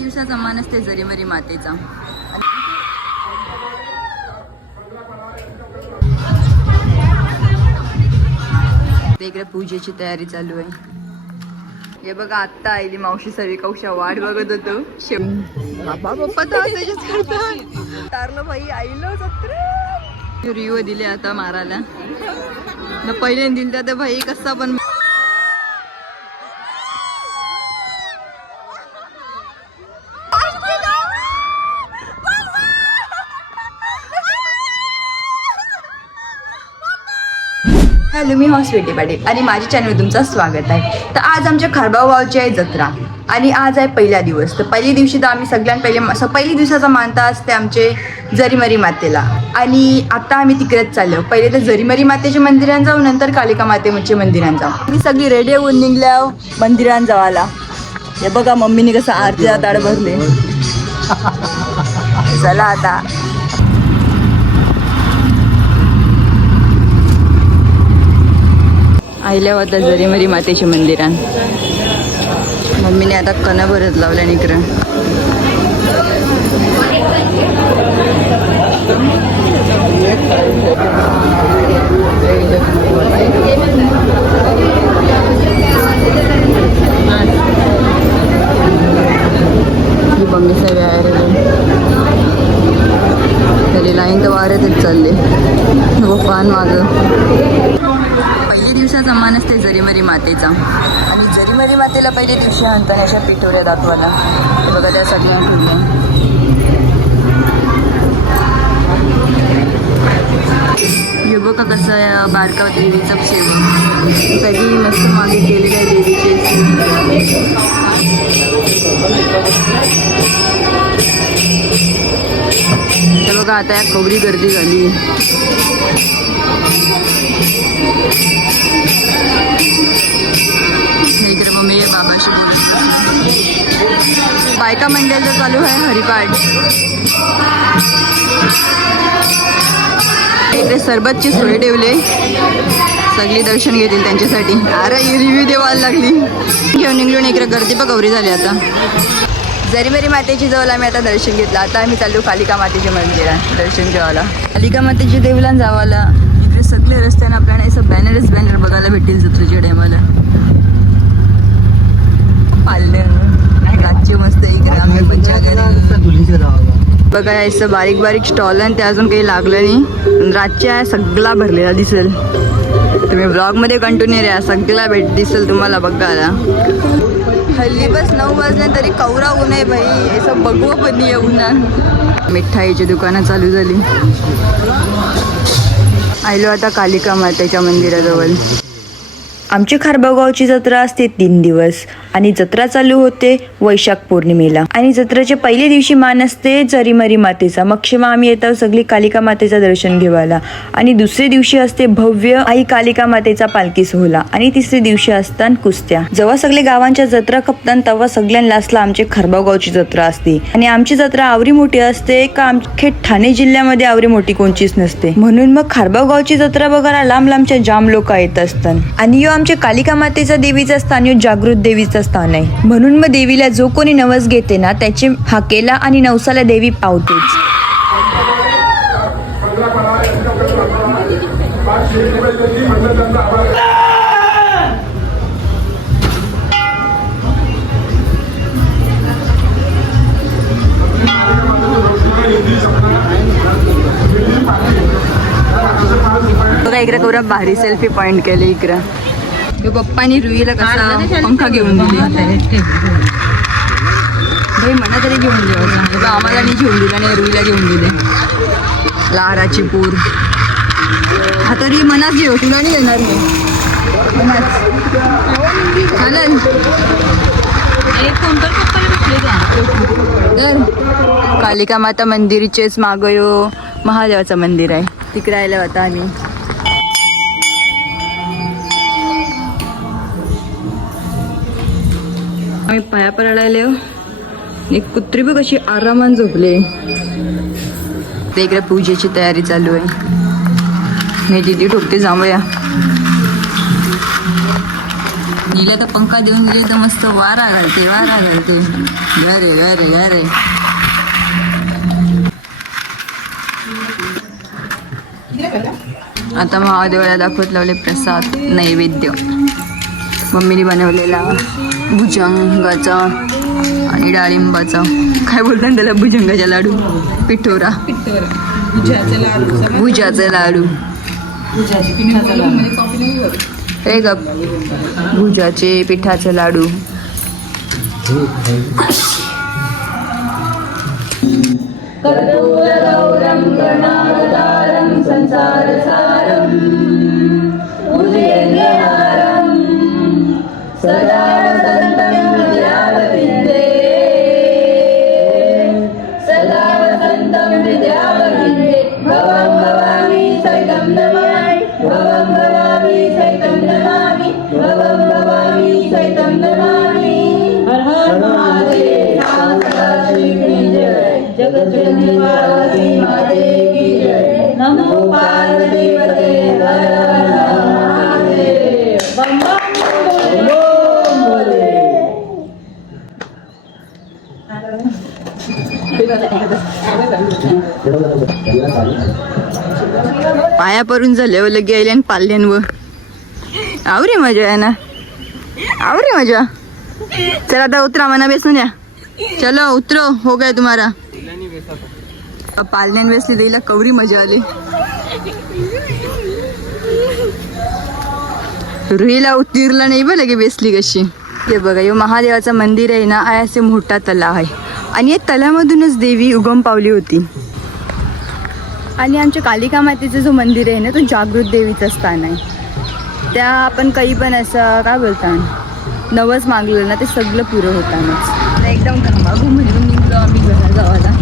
दिवसाचा मान असते जरीमरी मातेचा. इकडे पूजेची तयारी चालू आहे. हे बघा आत्ता आईली मावशी सवी कौशा वाट बघत होतो. बाबा पप्पा तारलं भाई आईला रिओ दिले आता मारायला. पहिले दिल तर भाई कसा पण हॅलो, मी स्वीटी पाटील आणि माझ्या चॅनलवर तुमचं स्वागत आहे. तर आज आमच्या खारबाव गावची आहे जत्रा आणि आज आहे पहिला दिवस. तर पहिल्या दिवशी तर आम्ही सगळ्यात पहिल्या दिवसाचा मानता असते आमचे जरीमरी मातेला. आणि आता आम्ही तिकडेच चाललो. पहिले तर जरीमरी मातेच्या मंदिरात जाऊ, नंतर कालिका मातेच्या मंदिरात जाऊ. मी सगळी रेडी होऊन निघल्या मंदिरात जावाला. हे बघा मम्मीने कसं आरतीला ताड भरले. चला आता आईल्या होता जरीमरी मातेच्या मंदिरात. मम्मीने आता कणा भरत लावल्या इकडं. ही मम्मी सगळ्या तरी लाईन तर वाऱ्यातच चालले. पान माग पहिल्या दिवसाचा मान असते जरीमरी मातेचा. आणि जरीमरी मातेला पहिल्या दिवशी आणताना अशा पिठोऱ्या दाखवायला. हे बघा त्या सगळ्या ठेवल्या. हे बघा कसं आहे बारका देवीचा सेवा. सगळी मस्त मागे केलेल्या आहे देवीचे. हे बघा आता या कवरी गर्दी झाली. इकडे मम्मी बाबाशी बायका मंडळाचं चालू आहे हरिपाठ. इकडे सरबतची सोय ठेवली. सगळी दर्शन घेतील त्यांच्यासाठी. अरे रिव्ह्यू देवायला लागली. घेऊन निघून इकडे गर्दी पण गौरी झाली. आता जरीमरी मातेची जवळ आम्ही आता दर्शन घेतलं. आता आम्ही चाललो कालिका मातेच्या मंदिरात दर्शन घ्यावाला. कालिका मातेच्या देवीला जावाला. इकडे सगळे रस्त्याने आपल्याला असं बॅनर बघायला भेटेल जत्रेच्या टायमाला. पाळणं राज्य मस्त इकडे आम्ही बघा यायचं बारीक बारीक स्टॉल आणि ते अजून काही लागलं नाही. रातच्या सगळा भरलेला दिसेल. तुम्ही ब्लॉगमध्ये कंटिन्यू राहा. सगळा दिसेल तुम्हाला बघायला. हल्ली बस 9 वाजले तरी कवरा ऊन आहे भाई. असं बघू पण नाही उन्हा. मिठाईची दुकानं चालू झाली. आलो आता कालिका मातेच्या मंदिराजवळ. आमची खारबागावची जत्रा असते 3 दिवस आणि जत्रा चालू होते वैशाख पौर्णिमेला. आणि जत्रेच्या पहिल्या दिवशी मान असते जरीमरी मातेचा. मग क्षमा आम्ही येतो सगळी कालिका मातेचं दर्शन घेवायला. आणि दुसऱ्या दिवशी असते भव्य आई कालिका मातेचा पालखी सोहळा. आणि तिसऱ्या दिवशी असतात कुस्त्या. जेव्हा सगळे गावांच्या जत्रा खपतात तेव्हा सगळ्यां लास्टला आमची खारबागावची जत्रा असते. आणि आमची जत्रा आवरी मोठी असते का आमच्या ठाणे जिल्ह्यामध्ये आवरी मोठी कोणचीच नसते. म्हणून मग खारबागावची जत्रा बघायला लांब लांबच्या जाम लोक येत असतात. आणि आमच्या कालिका मातेचा देवीचा स्थान यो जागृत देवीचा स्थान आहे. म्हणून मग देवीला जो कोणी नवस घेते ना त्याचे हाकेला आणि नवसाला देवी पावतेच. बघा इकडे कवरा भारी सेल्फी पॉइंट केले. इकडे पप्पानी रुईला कसा पंखा घेऊन दिली. भाई मना तरी घेऊन द्यावं. आम्हाला नाही घेऊन दिला आणि रुईला घेऊन दिले. लहाराची पूर हा तरी मनाच घेऊ. तुला नाही येणार नाही चालेल. तर कालिका माता मंदिरचेच मागं महादेवाचं मंदिर आहे. तिकडे आलं होता आम्ही. आम्ही पाया पडायला. एक कुत्री बी कशी आरामात झोपले. इकडे पूजेची तयारी चालू आहे. मी दिदी ठोकते जाऊया. नीला तर पंखा देऊन गेली तर मस्त वारा घालते घरे घरे घरे. आता महादेवाला दाखवत लावले प्रसाद नैवेद्य. मम्मीने बनवलेला भुजंगाचा आणि डाळिंबाचा, काय बोलतात त्याला, भुजंगाचा लाडू, पिठोरा, भुजाचे लाडू, हे ग भुजाचे पिठाचे लाडू. पाया परून झाले लगे आले आणि पाल्यांवर. आवरे मजा आहे ना, आवरे मजा. चला आता उतरा, मना बेसून या. चलो उतरो, हो गया तुम्हारा. पालण्यान बेसली देईला कवरी मजा आली. रुईला उतरला नाही बघ लगे बेसली कशी. हे बघा, हे महादेवाचं मंदिर आहे ना, असे मोठा तलाव आहे आणि या तलावामधूनच देवी उगम पावली होती. आणि आमच्या कालिका मातेचं जो मंदिर आहे ना, तो जागृत देवीचं स्थान आहे. त्या आपण काही पण असं काय बोलतात नवस मागलं ना, ते सगळं पुरं होतानाच. एकदम घामाघूम म्हणून निघलो आम्ही घरा गावाला.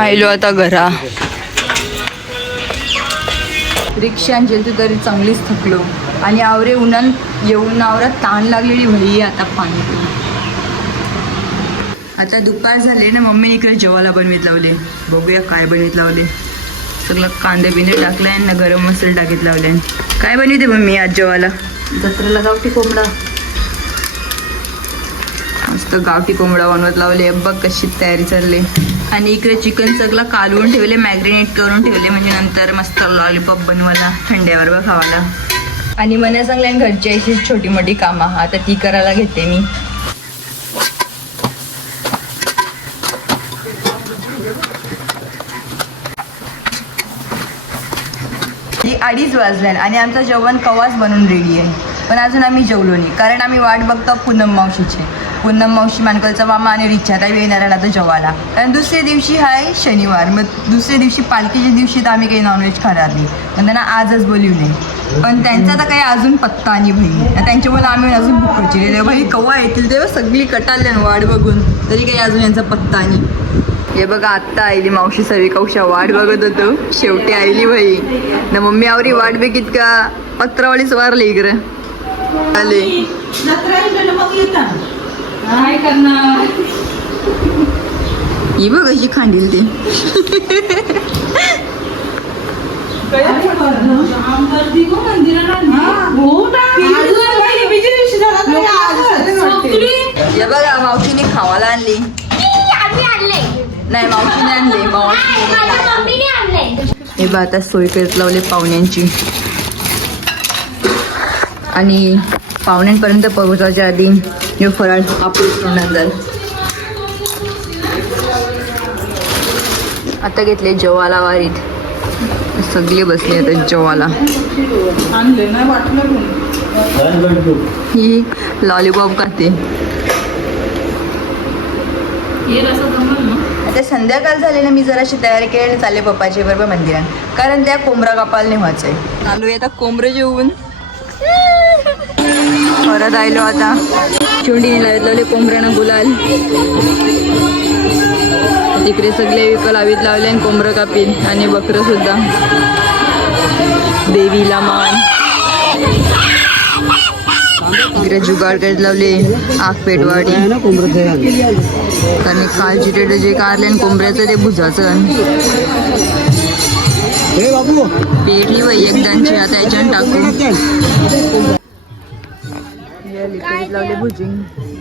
आयलो आता घरा. रिक्षांचे तरी चांगलीच थकलो आणि आवरे उन्हान येऊन आवरात ताण लागलेली भई. आता पाणी पिऊ. आता दुपार झाले ना, मम्मीने इकडे जेवायला बनवीत लावले. बघूया काय बनवीत लावले. सगळं कांदे बिंदे टाकलाय ना, गरम मसाले टाकीत लावले. काय बनवते मम्मी आज जेवायला? जत्रेला गावठी कोंबडा. मस्त गावठी कोंबडा बनवत लावले. बघ कशी तयारी चालली. आणि इकडे चिकन सगळं कालवून ठेवले, मॅग्रिनेट करून ठेवले, म्हणजे नंतर मस्त लॉलीपॉप बनवायला थंड्यावर बघ खावायला. आणि मला चांगल्या घरची अशी छोटी मोठी कामं आता ती करायला घेते मी. अडीच वाजल्या आणि आमचं जेवण कवाच बनून रेडी आहे, पण अजून आम्ही जेवलो नाही. कारण आम्ही वाट बघतो पूनम मावशीची. पूनम मावशी, मानकलचा मामा आणि रिचाताई येणार आहे आता जेवायला. कारण दुसऱ्या दिवशी आहे शनिवार, मग दुसऱ्या दिवशी पालखीच्या दिवशी तर आम्ही काही नॉनव्हेज खाणार नाही, पण त्यांना आजच बोलवले. पण त्यांचा तर काही अजून पत्ता नाही भाई. त्यांच्यामुळे आम्ही अजून भुकची रे भाई, कवा येतील तेव्हा सगळी कटाले वाट बघून, तरी काही अजून यांचा पत्ता नाही. हे बघा आत्ता आईली मावशी सवी कौशा वाट बघत होतो, शेवटी आईली भाई ना. मम्मी आवरी वाट बघित का पत्रावळीच वारले इकडे आले. ही बघ कशी खांडील ते. हे बघा मावशीने खावायला आणली. नाही मावशीने आणले. हे बघ आता सोय करत लावले पाहुण्यांची. आणि पाहुण्यांपर्यंत पोहोचायच्या आधी हे फराळ आपलं तोंडात जाईल. आता घेतले जेवायला वारीत, सगळे बसले आता जेवायला. ही लॉलीपॉप खाते. आता संध्याकाळ झाली ना, मी जराशी तयारी केली, चालले पप्पाच्या बरोबर मंदिरात, कारण त्या कोंबडा कापायला नेवायचंय. चालू आता कोंबडे जेवून परत आयलो. आता चोंडीने लावले कोंबड्यानं गुलाल. तिकडे सगळे विकल लावीत लावले आणि कोंबडं कापील आणि बकरं सुद्धा. देवीला मान. इकडे जुगाड करत लावले, आग पेटवाडी. आणि कालची टेट जे कारले आणि कोंबड्याचं ते भुजाचं पेटली बाई एकदांची. आता याच्यानं टाकू. लिक्विड लावले भुजिंग.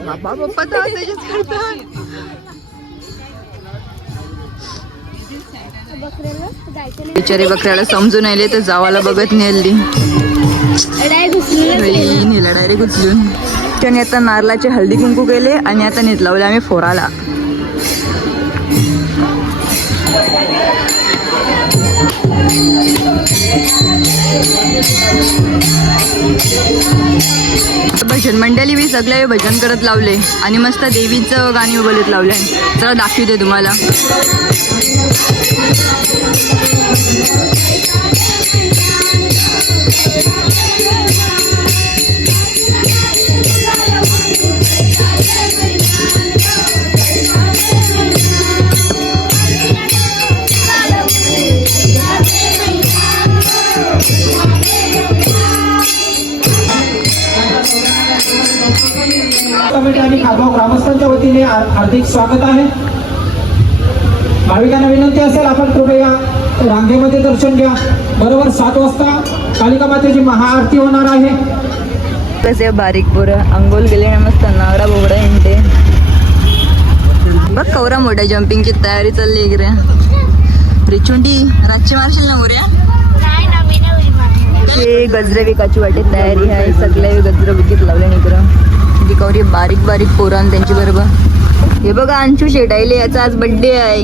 बाबा पप्पा तर त्याच्याच करतात. बिचारी बकऱ्याला समजून आले तर जावाला बघत नेली. नेला डायरेक्ट उचलून. त्याने आता नारळाचे हळदी कुंकू केले आणि आता नेत लावले आम्ही फोराला. भजन मंडळी बी सगळे भजन करत लावले आणि मस्त देवीचं गाणी बोलत लावले. चला दाखवते तुम्हाला. कमिटी आणि खासगाव ग्रामस्थांच्या वतीने हार्दिक स्वागत आहे. भाविकांना विनंती असेल आपण कृपया रांगेमध्ये दर्शन घ्या. बरोबर 7 वाजता कालिका मातेची महाआरती होणार आहे. कसे बारीक पोरं अंघोल गेले ना मस्त नागडा बोगडा हिंडते. बघ कवरा मोठ्या जम्पिंगची तयारी चालली इकडे. रिचुंडी रातचे मारशील ना उऱ्या. गजरे विकायची वाटे तयारी आहे. सगळे गजरे विकत लावले इकडं. विकावरी बारीक बारीक पोरान त्यांची बरोबर. हे बघा अंशू शेटायले याचा आज बर्थडे आहे.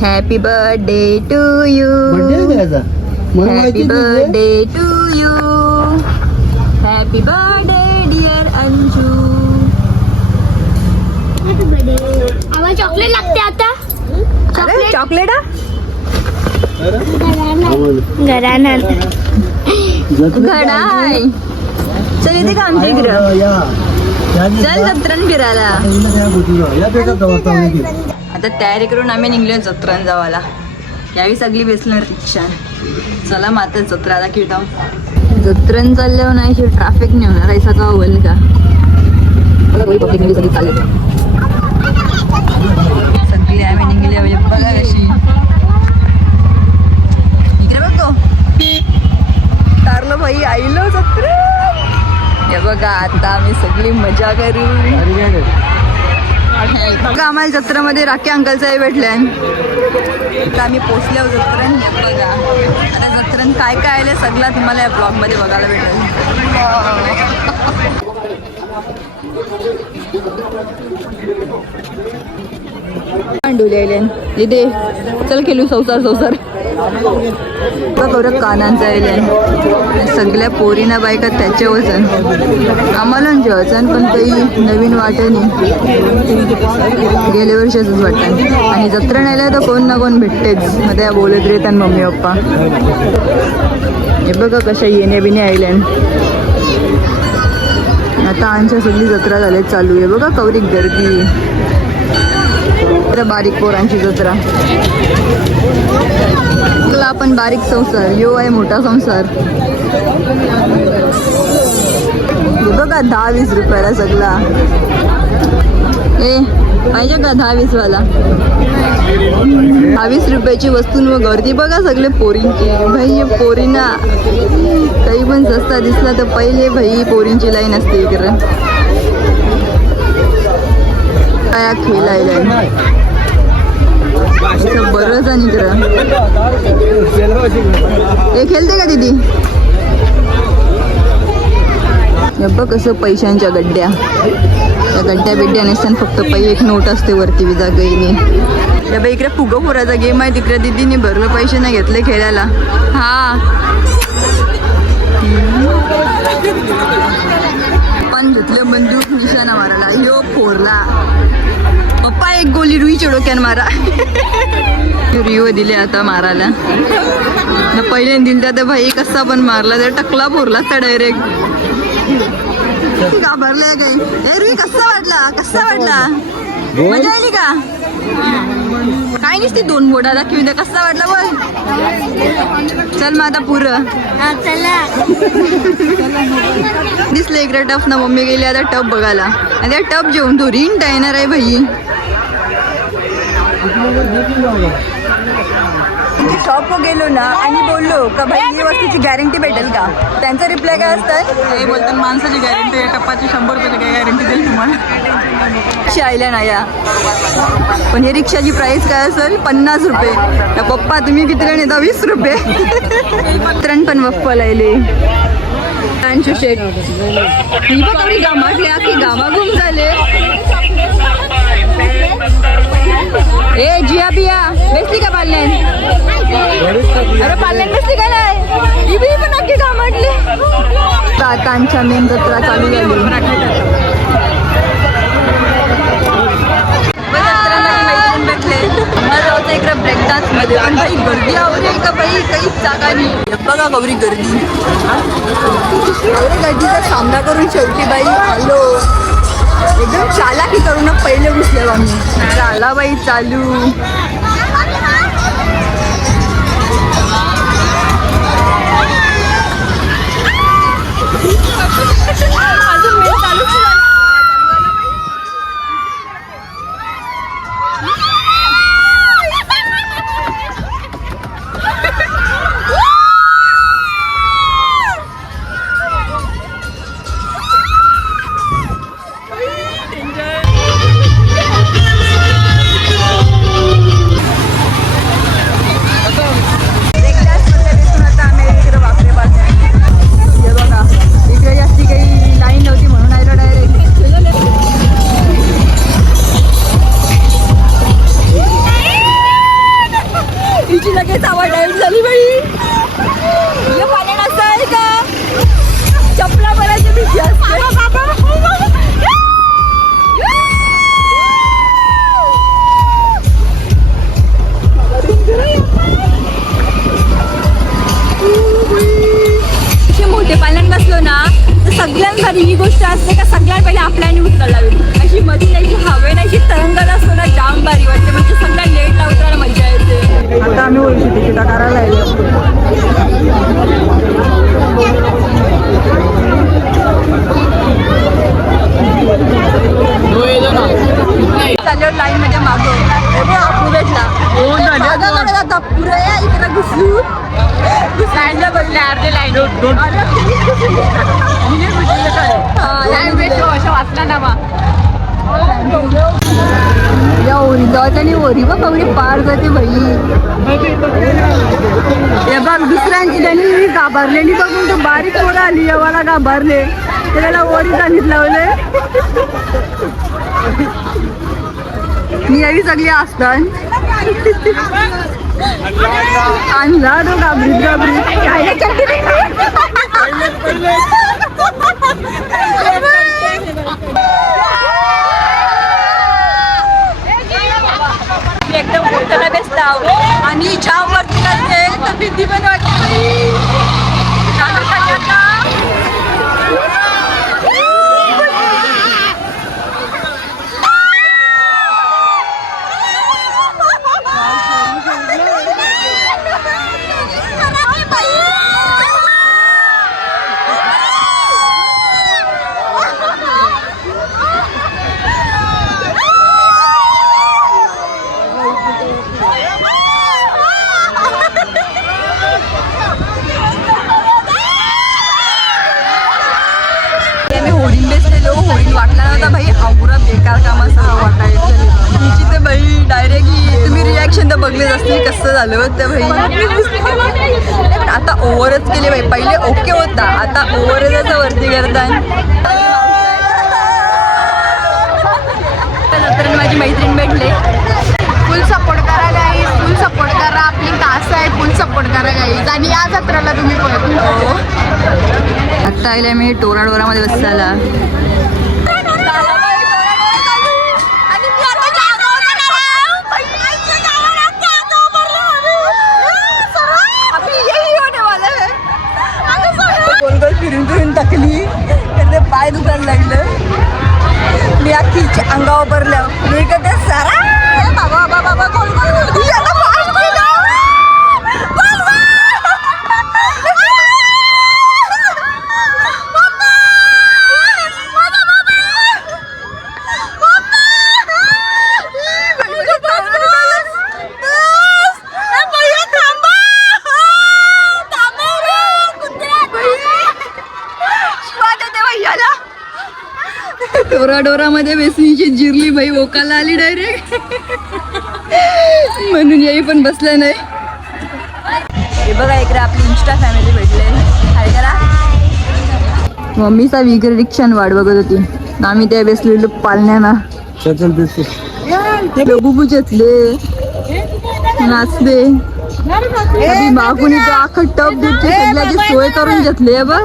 Happy birthday to you. Happy birthday to you. Happy birthday dear Anshu. आम्हाला चॉकलेट लागते आता. अरे चॉकलेट घराना घडाय. चल इथे का आमच्या इकडं. चल जत्रान फिरायला. आता तयारी करून आम्ही निघलो जत्रान जावाला. यावेळी सगळी बेसणार रिक्षा. चला माता जत्राला किटाव. जत्रान चालल्यावर नाही ट्रॅफिक नाही होणार ऐसा का होईल का. सगळी चालले सगळी आम्ही निघले. बघा कशी इकडे बघतो तारलो भाई आईलो जत्रा. हे बघा आता आम्ही सगळी मजा करू. बघा आम्हाला जत्रेमध्ये राखी अंकलचा भेटल्या. आता आम्ही पोचल्यावर जत्रण. बघा आता जत्रण काय काय आले सगळं तुम्हाला या ब्लॉग मध्ये बघायला भेटेल. लिदे चल केलू संसार बघ कानांचा येईल. सगळ्या पोरीना बायका त्याचे वचन आम्हाला वचन पण काही नवीन वाटे नाही. गेल्या वर्षीच वाटतं. आणि जत्रा नाही तर कोण ना कोण भेटतेच. मग त्या बोलत रेतात मम्मी पप्पा. हे बघा कशा येण्या बिण्या आयल्या. आता आमच्या सगळी जत्रा झाली चालू आहे. बघा कवरीक गर्दी. बारीक पोरांची जत्रा. आपण बारीक संसार यो आहे मोठा संसार. बघा 10-20 रुपयाला सगळा. पाहिजे का 10-20 वाला. 20 रुपयाची वस्तू व गर्दी बघा सगळे पोरींची. भाई पोरींना काही पण सस्ता दिसला तर पहिले भाई पोरींची लाईन असते इकडे. काय खेळायला बरंच आणि इकडं. हे खेळते का दीदी. बघ कसं पैशांच्या गड्ड्या. त्या गड्ड्या बिड्ड्या नसताना फक्त एक नोट असते वरती विजा गईने. त्या बाई इकडे फुगं फोराचा गेम आहे. तिकडे दीदीने भरलं पैसे नाही घेतले खेळायला. हा पण घेतलं बंदूक निशाणा मारायला. यो फोरला पप्पा एक गोली रुईच्या डोक्यानं मारा. रुईव दिले आता मारायला. पहिले दिल तर भाई कसा पण मारला तर टकला फोरला तर डायरेक्ट. घाबरले काही. ए रुई कसा वाटला मजा आली का. काय नसते 2 बोटा दाखवी दे. कसा वाटला बोल. चल मग आता पुरं दिसलं इकडे टफ ना. मम्मी गेली आता टप बघायला. आणि त्या टप जेवून तो रिंट येणार आहे भाई. शॉपवर गेलो ना आणि बोललो का भाई ही वस्तूची गॅरंटी भेटेल का, त्यांचा रिप्लाय काय असतात, हे बोलतात माणसाची गॅरंटी आहे, टप्पाची 100 रुपयाची काय गॅरंटी देईल तुम्हाला. शाळेला नाही या. पण हे रिक्षाची प्राइस काय असेल 50 रुपये. तर पप्पा तुम्ही किती जण येता 20 रुपये. मित्रांनी पण वप्पा लायले शेट ही बघ आपली गामातली आखी गामा गुम झाले. ए जिया बिया बेसली का पाल्यान, अरे पाल्यान बेसली का नाही, ही बी पण अख्खी गामाटली. दातांच्या मेन जत्रा चालू झाली. ब्रेक डान्स मध्ये पण भाई गर्दी आवडेल का भाई, काहीच जागा नाही. बघा गौरी गर्दी, एवढी गर्दीचा सामना करून शेवटी बाई आलो. एकदम चालाकी करून पहिले घुसलेलो आम्ही. चाला बाई चालू. अजून मेन चालू. सगळ्यांसाठी ही गोष्ट असते का सगळ्यात पहिले आपल्याने उतरायला हवी. अशी मध्ये नाही हवे नाही तरंगाला असतो ना, जाम भारी वाटते. म्हणजे सगळ्या लेटला उतरायला मजा येते. आता आम्ही ओळखी तिकीटा करायला चालल्यावर लाईन मध्ये मागो आपू भेटला पुरा या इकडे घुसू लाईनला बसले अर्धे लाईन वाचला ना बा या ओरी जात आणि ओरी बघ कवडी पार जाते भाई. हे बघ दुसऱ्यांची त्यांनी घाबरलेली बघून तो बारीक पोरं आली एवढा घाबरले त्याला ओरी चालीत लावले. मी यावी सगळी असतात आणला तो घाबरीत घाबरीत एकदम मोठ्याला बेसला आणि जाम वरती लागते तर भीती पण वाटते. होळी वाटला नव्हता भाई, हा पुरा बेकार कामासह वाटायचं. तिची तर भाई डायरेक्टली तुम्ही रिॲक्शन तर बघलेच असतील कसं झालं होतं भाई. पण आता ओव्हरच केले भाई, पहिले ओके होता आता ओव्हरच वरती करतात. नंतर माझी मैत्रीण भेटले. फुल सपोर्ट करा गाईज, फुल सपोर्ट करा. आपली कास आहे, फुल सपोर्ट करा गाईज. आणि या जत्राला तुम्ही परत आत्ता आयला मी टोराडोरामध्ये बसायला. गोल फिरून फिरून टाकली तर ते पाय दुखायला लागलं. मी अख्खी अंगावर भरल्या मी कधी सारा बाबा बाबा गोल गोल डोरामध्ये बेसनीची जिरली भाई ओकाला आली डायरेक्ट म्हणून याही पण बसला नाही. हे बघा इकडे आपली इंस्टा फॅमिली भेटले. हाय करा. मम्मीचा विगर रिक्षान वाट बघत होती. आम्ही त्या बेसलेलो पालण्याना बुबू घेतले नाचले. मागून इथे अख्खा टप देते सगळ्याची सोय करून घेतली बा.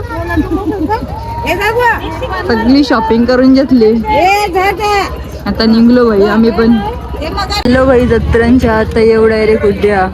सगळी शॉपिंग करून घेतली. आता निघलो भाई आम्ही पण. हॅलो भाई जत्रांच्या आता एवढा रे कुठ्या